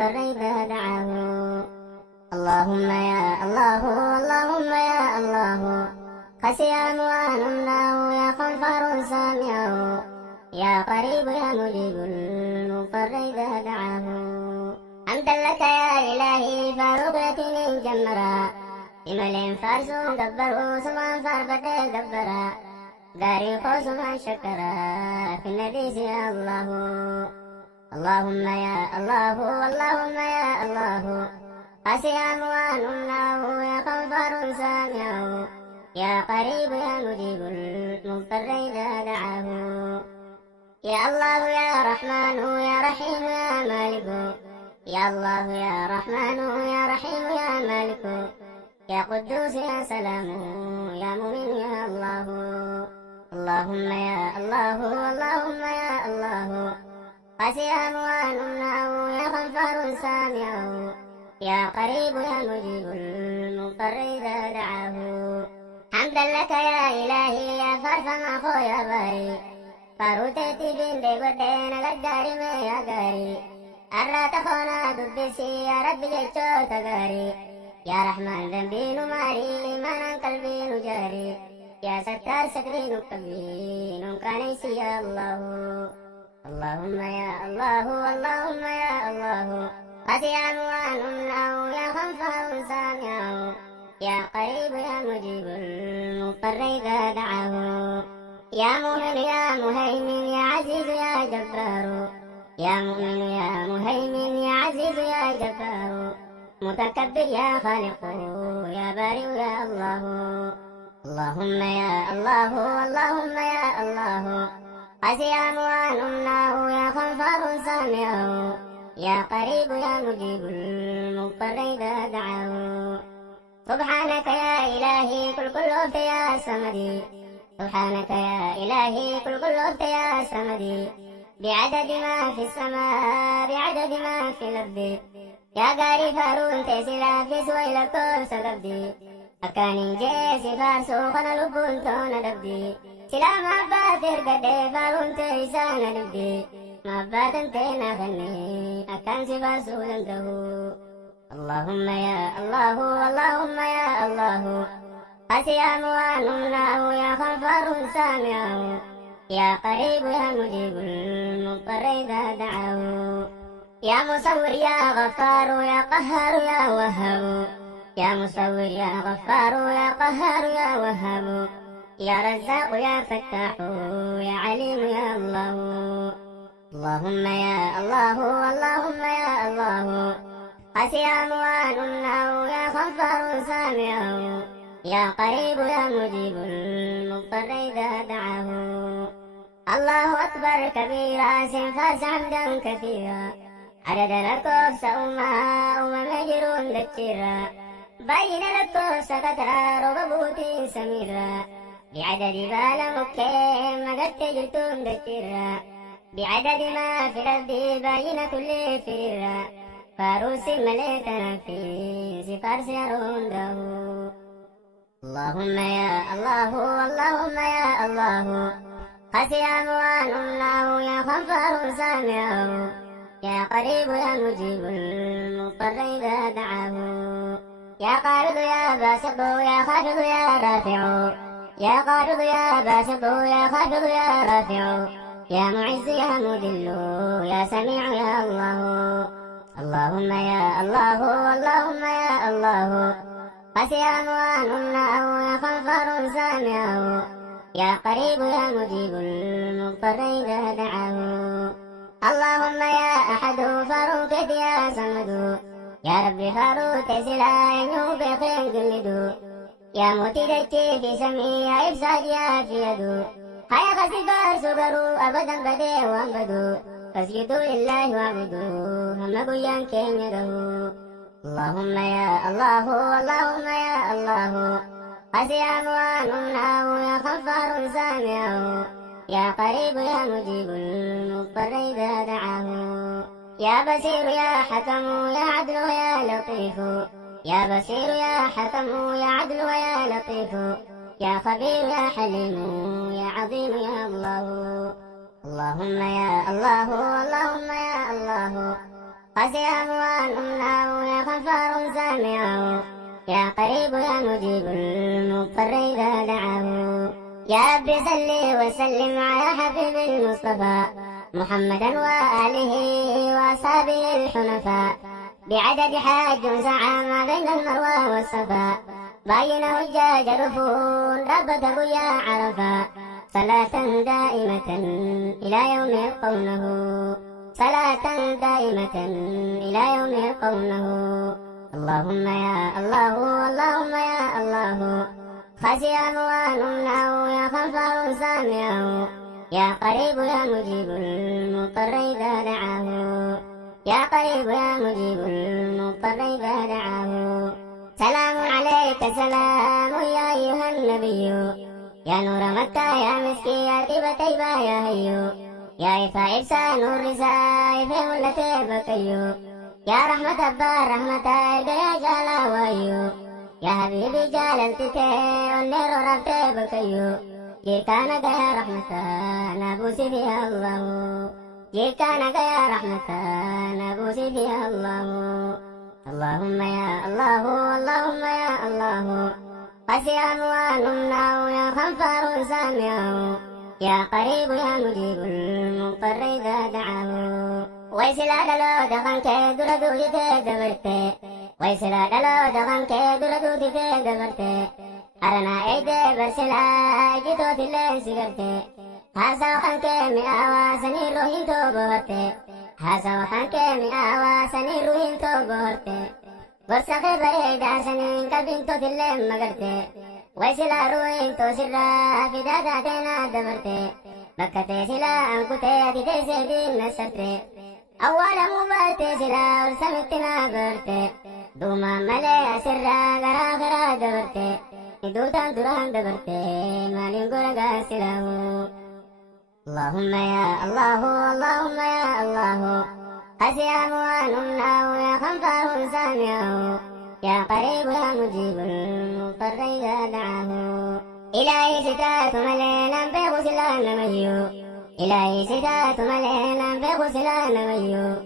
المضطر إذا دعاه. اللهم يا الله اللهم يا الله قسي أموالنا يا غفار سامعه يا قريب يا مجيب المضطر إذا دعاه. حمدا لك يا إلهي فرقيتني جمرا إمل فارس دبره سمان فارفتي دبرا داري خوص من شكرا في النديس يا الله. اللهم يا الله اللهم يا الله قسي أموالنا يا غفار سامعه يا قريب يا مجيب المضطر إذا دعاه. يا الله يا رحمن يا رحيم يا مالك يا الله يا رحمن يا رحيم يا مالك يا قدوس يا سلام يا مؤمن يا الله. اللهم يا الله اللهم يا الله قسي أموالنا يا غفار سامعه يا قريب يا مجيب المضطر إذا دعاه. حمدا لك يا إلهي يا فرفما خو يا باري فاروتي بين دي ودين غداري ما يا غاري أرات خونا دبسي يا رب جيتشو تغاري يا رحمن ذنبي نماري إيمانا قلبي نجاري يا ستار ستري نكبي نكانيسي يا الله. اللهم يا الله اللهم يا الله قسي أموالنا يا غفار سامعه يا قريب يا مجيب المضطر إذا دعاه. يا مؤمن يا مهيمن يا عزيز يا جبار يا مؤمن يا مهيمن يا عزيز يا جبار متكبر يا خالق يا بارئ يا الله. اللهم يا الله اللهم يا الله قسي أموالنا يا غفار سامعه يا قريب يا مجيب المضطر إذا دعاه. سبحانك يا إلهي كل وقت يا سمدي سبحانك يا إلهي كل وقت يا سمدي بعدد ما في السماء بعدد ما في الأرض يا قاري فارون تسلا في سويل كورس قبدي أكاني جيسي فارسو خنا لبون تون دبدي سلا ما باتر قدي فارون تيسان دبدي ما باتن تينا خني أكان سفارسو لنتهو. اللهم يا الله اللهم يا الله قسي أموالنا يا غفار سامعه يا قريب يا مجيب المضطر إذا دعاه. يا مصور يا غفار يا قهار يا وهاب يا مصور يا غفار يا قهار يا وهاب يا رزاق يا فتاح يا عليم يا الله. اللهم يا الله اللهم يا الله قسي أموالنا يا غفار سامعه يا قريب يا مجيب المضطر إذا دعاه. الله أكبر كبيرا سنفاس حمدا كثيرا عدد لكوف سأما مجرون دكتيرا بين لكوف سكترا رغبوتي سميرا بعدد بالا مكيم مقد جلتون دكتيرا بعدد ما في الأرض بين كل فريرا فاروسي مليتنا في سفارس يرون دهو. اللهم يا الله اللهم يا الله قسي أموالنا يا غفار سامعه يا قريب يا مجيب المضطر إذا دعاه. يا قابض يا باسط يا خافض يا رافع يا قابض يا باسط يا خافض يا رافع يا معز يا مذل يا سميع يا الله. اللهم يا الله اللهم يا الله قسي أموالنا يا غفار سامعه يا قريب يا مجيب المضطر إذا دعاه. اللهم يا أحد فاروق يا صمد يا ربي فاروق سلا ينوب بخير جلدو يا متدتي في سمي يا إبساد يا في يدو هيا خسفار سكروا أبدا بدي وانبدو فاسجدوا لله واعبدوا هم قيان كين يدهو. اللهم يا الله اللهم يا الله قسي أموالنا يا غفار سامعه يا قريب يا مجيب المضطر إذا دعاه. يا بصير يا حكم يا عدل يا لطيف يا بصير يا حكم يا عدل يا لطيف يا خبير يا حليم يا عظيم يا الله. اللهم يا الله اللهم يا الله قسي أموالنا يا غفار سامعه، يا قريب يا مجيب المضطر إذا دعاه. يا رب صل وسلم على حبيب المصطفى محمدا وآله وأصحابه الحنفاء، بعدد حاج سعى ما بين المروى والصفا، بين حجاج رفون ربته يا عرفا، صلاة دائمة إلى يوم يلقونه، صلاة دائمة إلى يوم يلقونه. اللهم يا الله اللهم يا الله، خشي أموالنا يا غفار سامعه، يا قريب يا مجيب المضطر إذا دعاه، يا قريب يا مجيب المضطر إذا دعاه. سلام عليك سلام يا أيها النبي، يا نور مكة يا مسكي يا طيب طيبة يا هيو، يا إفا إرسال الرسائل في ملة بكيو، يا رحمة أبا رحمة يا جالا ويو، يا حبيبي جلالتي والنير ربتي بكيو، جيكانك يا رحمة نبوسي فيها الله، جيكانك يا رحمة نبوسي فيها الله. اللهم يا الله اللهم يا الله، قسي أموالنا يا غفار سامعه، يا قريب يا مجيب المضطر إذا دعاه. ويسلا دلو دغن كي دردو دبرتي، ويسلا دلو دغن كي دردو دبرتي، أرنا إيدي برسلا جدو دلين سيغرتي، هاسا وخان كي مئاوا سني روحين تو بورتي، هاسا وخان كي مئاوا سني روحين تو بورتي، برسخي بريدا سنين كبين تو دلين مغرتي، ويسلا روحين تو سرا في دادا دينا دبرتي، بكتي سلا أنكتي أدي سيدين نسرتي، أولا مبارتي سلا ورسمتنا برتي، دوما ملي سرا غرا غرا دبرتي، دوتا دران دبرتي مالين غرغا سلاو. اللهم يا الله اللهم يا الله، قسي أموالنا يا غفار سامعه، يا قريب يا مجيب المضطر إذا دعاه. إلهي ستات ملينا بغسلان ميو، إلهي ستات ملينا بغسلان ميو،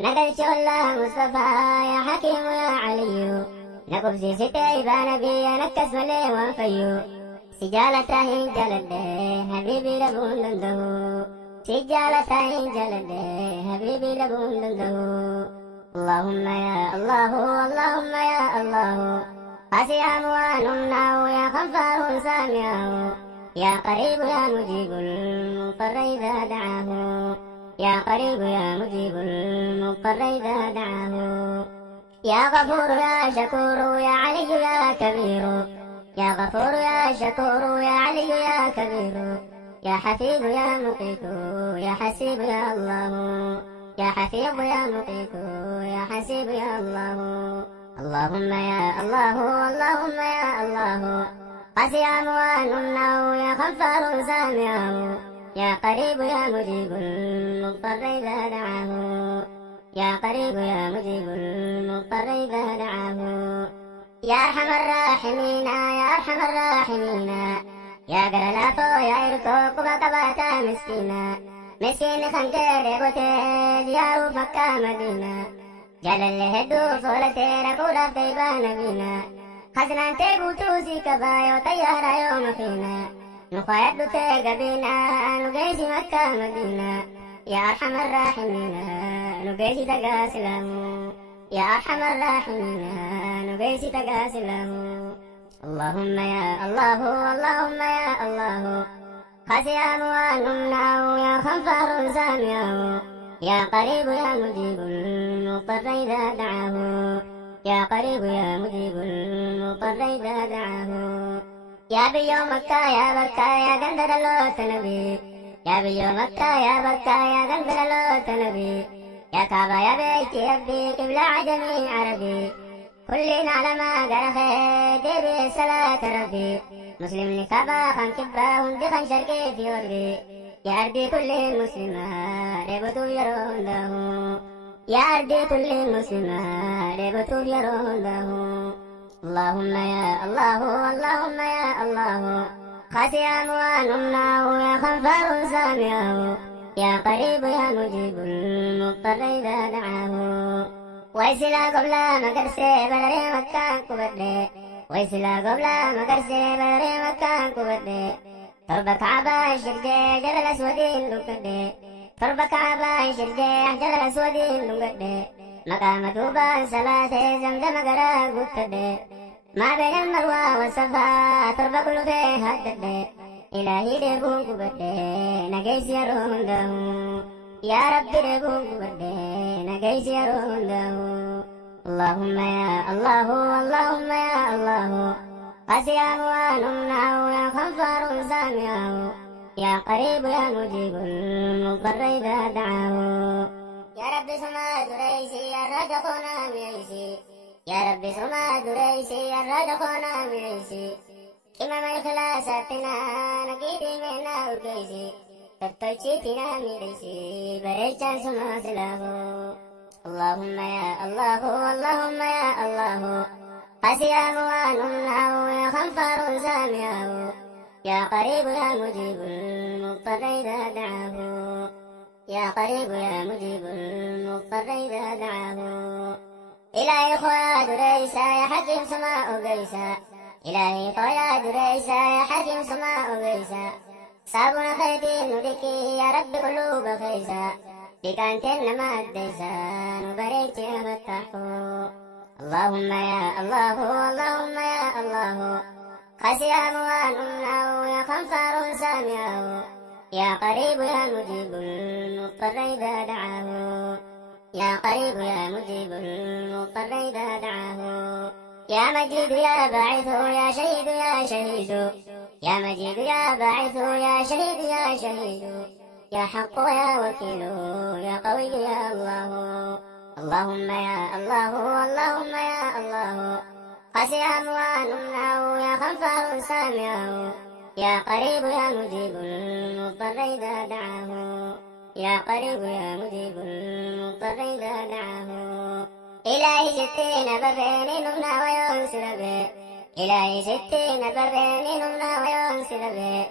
نقل شغل مصطفى يا حكيم يا علي، نقبسي ستاي بنبي نكس ملي وفيو، سجالة جلده حبيبي لبون دنده، سجالة جلده حبيبي لبون دنده. اللهم يا الله اللهم يا الله، قسي أموالنا يا غفار سامعه، يا قريب يا مجيب المضطر إذا دعاه، يا قريب يا مجيب المضطر إذا دعاه. يا غفور يا شكور يا علي يا كبير، يا غفور يا شكور يا علي يا كبير، يا حفيظ يا مقيت يا حسيب يا الله، يا حفيظ يا مقيت يا حسيب يا الله. اللهم يا الله اللهم يا الله، قسي أموالنا يا غفار سامعه، يا قريب يا مجيب المضطر إذا دعاه، يا قريب يا مجيب المضطر إذا دعاه. يا أرحم الراحمين يا أرحم الراحمين، يا قرلافو يا إركو كبكباتا مسكينا، مسكين خنجر غوتي زيارو فكا مدينة، جلال هدو فولتي ركولا طيبا نبينا، خزنان تيبوتو سيكبايو طيارا يوم فينا، نخايدو تيقبينا نقيسي مكة مدينة، يا أرحم الراحمين نقيسي تقا سلامو، يا أرحم الراحمين نقيسي تقا سلامو. اللهم يا الله اللهم يا الله، قسي أموالنا يا غفار سامعه، يا قريب يا مجيب المضطر إذا دعاه، يا قريب يا مجيب المضطر إذا دعاه. يا بيو مكة يا بكة يا قندر اللوت نبي، يا بيو مكة يا بكة يا قندر اللوت نبي، يا كعبة يا بيتي ربي قبلة عجمي عربي، كلنا على ما قرخي ديري صلاة ربي، مسلم لكعبة خان كبة هندي خان شرقي في وربي، يا أرضي كل المسلمة ريبتو يرون داهو، يا أرضي كل المسلمة ريبتو يرون داهو. اللهم يا الله اللهم يا الله، قسي أموالنا يا غفار سامعه، يا قريب يا مجيب المضطر إذا دعاه. ويسلا قبل مگر سے بلرے مکان کو بدے ويسلا قبل مگر سے بلرے مکان کو بدے ترب كعبة شرجة جبل أسودين لقدي ترب كعبة شرجة جبل أسودين لقدي مقام توبة صلاة زمزم قرار قدي ما بين المروة والصفا ترب كل فيه هددي إلهي دبون قبدي نقيس يرون دهو يا ربي دبون قبدي نقيس يرون دهو اللهم يا الله اللهم يا الله قاسي أموالنا يا غفار سامعه يا قريب يا مجيب المضطر إذا دعاه يا رب سماد ريسي الرزقنا معيسي يا رب سماد ريسي الرزقنا معيسي إمام الخلاصاتنا نقيت منا وكيسي تبتوشيتنا معيسي بريشان سما سلاه اللهم يا الله اللهم يا الله قاسي أموالنا يا غفار سامعه يا قريب يا مجيب المضطر إذا دعاه يا قريب يا مجيب المضطر إذا دعاه إلهي خويا دريسا يا حكيم سماء قيسا إلهي خويا دريسا يا حكيم سماء قيسا صابنا خيتي نريكي يا رب قلوب خيسا بكانت لما أديسا نبريك يا فتحو اللهم يا الله اللهم يا الله قاسي أموالنا يا غفار سامعه يا قريب يا مجيب المضطر إذا دعاه يا قريب يا مجيب المضطر إذا دعاه يا مجيد يا باعث يا شهيد يا شهيد يا مجيد يا باعث يا شهيد يا شهيد يا حق يا وكيل يا قوي يا الله اللهم يا الله اللهم يا الله قاسي أموالنا يا غفار سامعه يا قريب يا مجيب المضطر إذا دعاه يا قريب يا مجيب المضطر إذا دعاه إلهي ستين بربين نمنا وينسر به إلهي ستين بربين نمنا وينسر به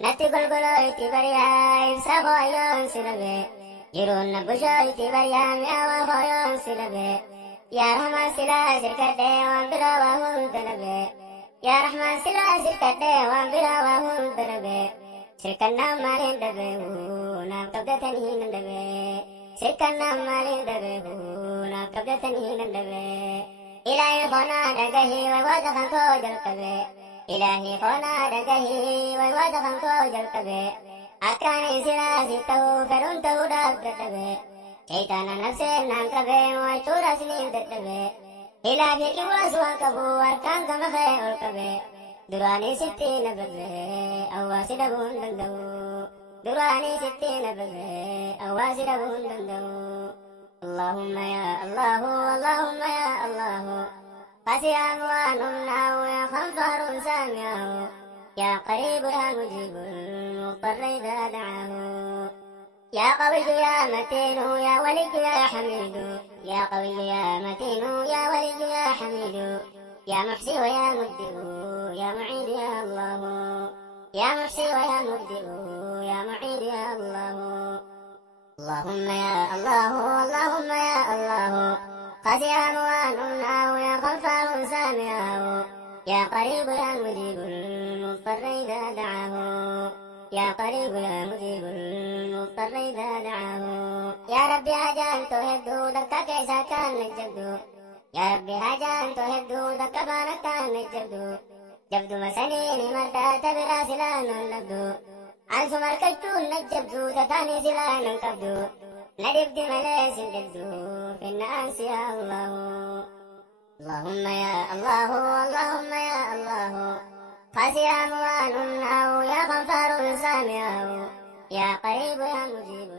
نتي قلقلو بريا يفسخ وينسر به يرون نبشو بريا مياه وينسر به يا رحمن سلا سركته وانبرا وهم تنبه يا رحمن سلا سركته وانبرا وهم تنبه سركنا مالين دبه نام كبدتني ندبه سركنا مالين دبه نام كبدتني ندبه إلهي خونا دقهي ووادخن كو جلقبه إلهي خونا دقهي ووادخن كو جلقبه أكاني سلا سيته فرونته دابتبه شيطان نفسه نانكبه وشورا سنين تتبه إلهي كبواسوان كبو أركان كمخي أركبه دراني ستين ببه أواسي دبون دندو دراني ستين ببه أواسي دبون دندو اللهم يا الله اللهم يا الله قاسي أموالنا يا غفار سامعه يا قريب يا مجيب المضطر إذا دعاه يا قوي يا متين يا ولي يا حميد يا قوي يا متين يا ولي يا حميد يا محسي ويا مبدئ يا معيد يا الله يا محسي ويا مبدئ يا معيد يا الله اللهم يا الله اللهم يا الله قاسي أموالنا يا غفار سامعه يا قريب يا مجيب المضطر إذا دعاه يا قريب يا مجيب المضطر إذا دعاه يا ربي هجان تهدو دكا كيسا كان نجبدو يا ربي هجان تهدو دكا بانا كان نجبدو جبدو مسنين مرتا تبرا سلان نبدو عنسو مركجتو نجبدو تتاني سلان كبدو ندبدي مليس ندبدو في الناس يا الله اللهم يا الله اللهم يا الله قاسي أموالنا يا غفار سامعه يا قريب يا مجيب